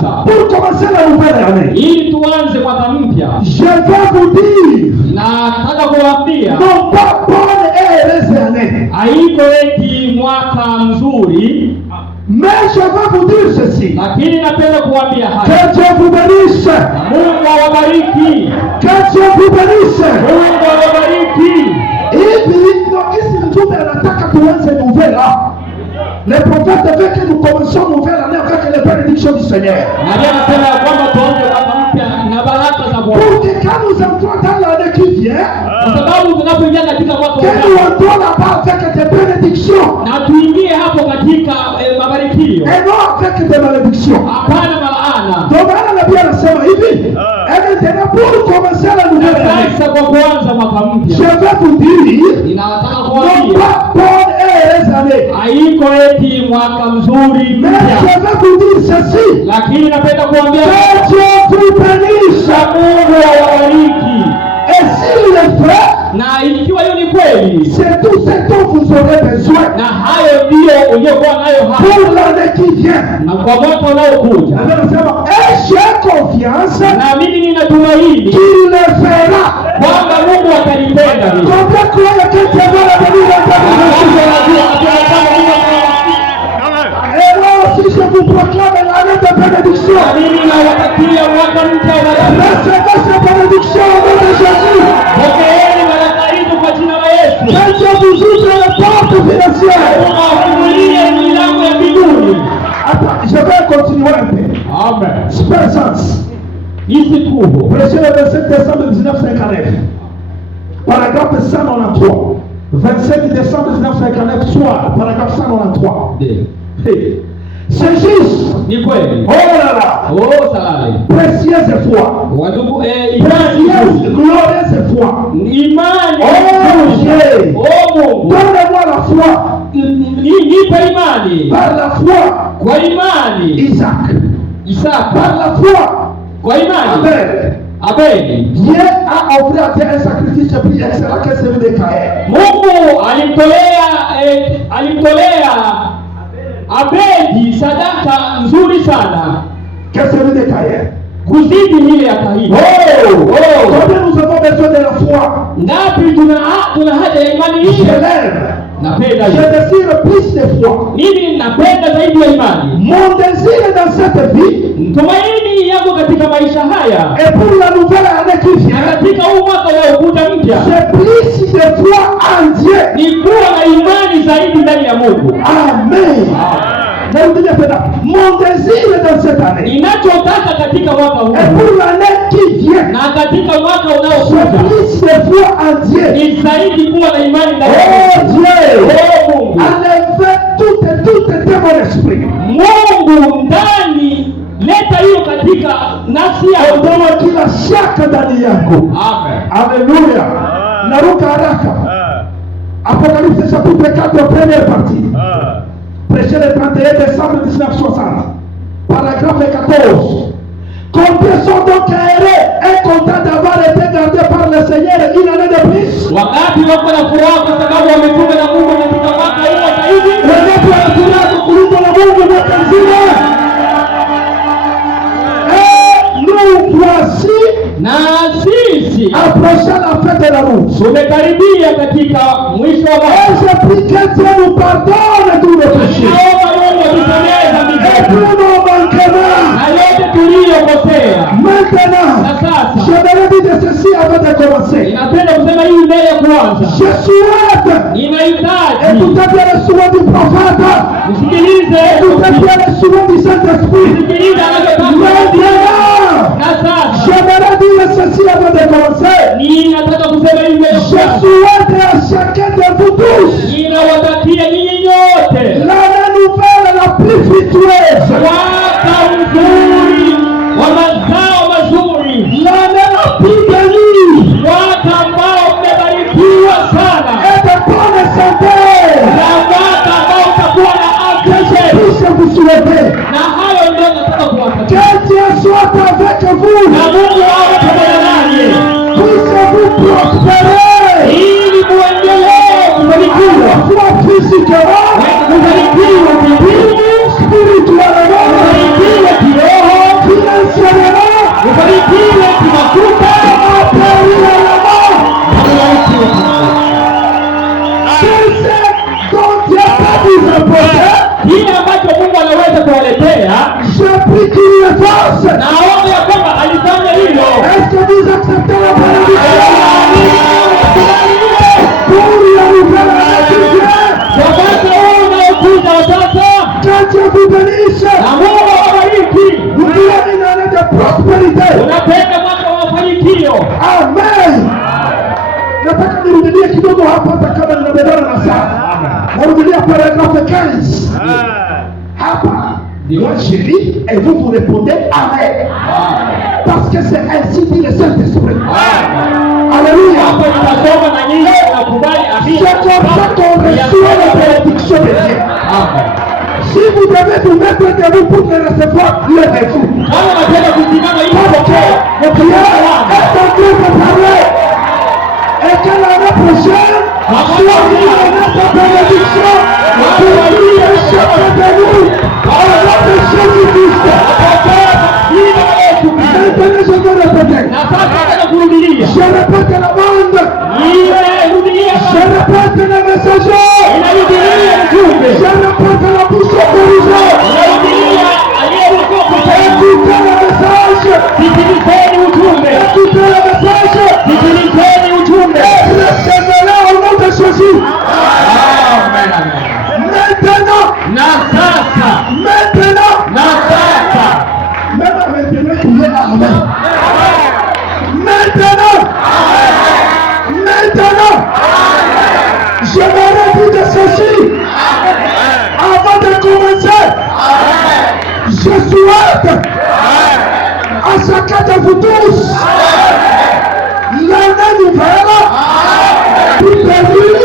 sasa. Pour commencer la nouvelle année, Ili tuanze mwaka mpya. je vais vous dire, Nataka kuwaambia non pas bonne et heureuse année, haiko eti mwaka mzuri, mais je vais vous dire ceci. lakini napenda kuwaambia haya. Que Dieu vous bénisse. Mungu awabariki. Que Dieu vous bénisse. Mungu awabariki. Hivi ici mtume anataka tuanze nouvelle là. Le prophète veut que nous commencions nouvelle année avec les bénédictions du Seigneur. Nabii anasema ya kwamba tuanze mwaka mpya na baraka za Bwana. Pour que quand nous entrons dans l'année qui vient, Kwa sababu tunapoingia katika mwaka que nous ujao entrons là-bas avec des bénédictions na tuingie hapo katika mabarikio, et non avec des malédictions. hapana malaana. Donc maana nabii anasema hivi, et maintenant pour commencer la nouvelle année, Sasa kwa kuanza mwaka je mpya, vais vous dire, ninataka non kuwaambia pas bonne et heureuse année, haiko eti mwaka mzuri mais mpya, je vais vous dire ceci. lakini napenda kuambia Que Dieu vous bénisse. Mungu awabariki. Et s'il le fait, Na ikiwa hiyo ni kweli, c'est tout ce dont vous aurez besoin na hayo ndio uliokuwa nayo hapa pour l'année qui vient. na kwa mwaka unaokuja, Et j'ai confiance na mimi ninatumaini qu'il le fera. kwamba Mungu atalipenda hili. Combien croyez que Dieu va le bénir dans ta vie? Et moi aussi je vous proclame l'année de bénédiction. Na mimi nawatakia mwaka mpya wa baraka. Recevez ces bénédictions au nom de Jésus. Pokeeni baraka hizo kwa jina la Yesu. Que Dieu vous ouvre les portes financières. Mungu afungulie milango ya mbinguni. Attends, je vais continuer un peu. Amen. Présence. Isi kubwa. Prêchez le 27 décembre 1959. Paragraphe 193. 27 décembre 1959, soir, paragraphe 193. Ndiyo. Hey. C'est juste. Ni kweli. Oh là là. Oh salale. Précieuse foi. Wandugu, Précieuse, glorieuse foi. imani. Oh Dieu. Oh Mungu. Donne-moi la foi. Nipe imani. Par la foi, Kwa imani. Isaac. Isaka. Par la foi, Kwa imani. Abel. Abeli. Dieu a offert à Dieu un sacrifice plus excellent que celui de Caïn. Mungu alimtolea Abeli sadaka nzuri sana Que celui de Caïn. kuzidi ile ya Kaini. Combien nous avons besoin de la foi? Ngapi tuna haja ya imani Je hii? l'aime. Napenda Je hiyo. désire plus de foi. Mimi napenda zaidi ya imani. Mon désir dans cette vie Tumaini yangu katika maisha haya et pour la nouvelle année qui na vient, katika huu mwaka unaokuja mpya j'ai plus de foi en Dieu. ni kuwa na imani zaidi ndani ya Mungu. Amen. Je vous dis maintenant, mon désir dans cette année Ninachotaka katika mwaka huu et pour l'année qui vient, na katika mwaka j'ai unaokuja plus de foi en Dieu. ni zaidi kuwa na imani ndani ya Oh Mungu. Dieu, Oh Mungu. enlevez tout mon esprit. Mungu ndani, leta hiyo katika nafsi yako. Ondoa kila shaka ndani yangu. Amen. Alléluia. Naruka haraka. Apocalypse chapitre 4, première partie. Prêché le 31 décembre 1960. Paragraphe 14. Combien sont donc heureux et contents d'avoir été gardés par le Seigneur une année de plus? Wangapi wako na furaha kwa sababu wametumwa na Mungu katika mwaka huu zaidi? Wangapi wana furaha kuliko na Mungu mwaka mzima? Et nous voici Na sisi approchant la fin de la route. tumekaribia katika mwisho wa Et mwaka. je prie que Dieu nous pardonne tous nos péchés Naomba Mungu atusamehe dhambi et zetu tous nos manquements. na yote tuliyokosea. Maintenant, Na sasa j'aimerais dire de ceci avant de commencer. ninapenda kusema hii mbele ya kuanza. Je souhaite, Ninahitaji écoutez bien le souhait du prophète, msikilize, écoutez bien le souhait du Saint-Esprit. msikilize anavyotaka. Maintenant, Na sasa j'aimerais dire ceci avant de commencer. ninataka kusema hii mbele ya Je kuanza. souhaite à chacun de vous tous Ninawatakia ninyi nyote l'année nouvelle la plus fructueuse, mwaka mzuri wa mazao mazuri, l'année la plus bénie mwaka ambao mmebarikiwa sana, et de bonne santé. na mwaka ambao utakuwa na Que afya je njema. puisse vous souhaiter. Na hayo ndio nataka kuwatakia. Que Dieu soit avec vous. Na Mungu awe pamoja nanyi Puisse-vous prospérer. ili muendelee À kubarikiwa, la fois physiquement, kubarikiwa kimwili, spirituellement, kubarikiwa kiroho prie qu'il le fasse. Naomba ya kwamba alifanya hilo. Est-ce que vous acceptez la bénédiction pour la nouvelle année qui vient? Que Dieu vous bénisse. Nous voulons une année de prospérité. Amen. Nataka nirudie kidogo hapa hata kama ninabebana na saa. Narudia paragraphe 15. Hapa moi je dis et vous répondez Amen. Parce que c'est ainsi dit le Saint-Esprit. Alléluia. C'est comme ça qu'on reçoit la bénédiction de Dieu. Si vous devez vous mettre debout pour le recevoir, levez-vous. Parce que Dieu est en train de parler. Et que l'année prochaine, soit une année de bénédiction pour lui et chacun de nous. Au nom de Jésus-Christ. Maintenant, je vais répéter. Je répète la bande. Je répète le messager. Je répète la bouche autorisée. Écoutez le message. Écoutez le message. Recevez-le au nom de Jésus. Maintenant. Même avec Dieu, il est Amen. Maintenant. J'aimerais vous dire ceci. Avant de commencer. Je souhaite à chacun de vous tous l'année nouvelle qui termine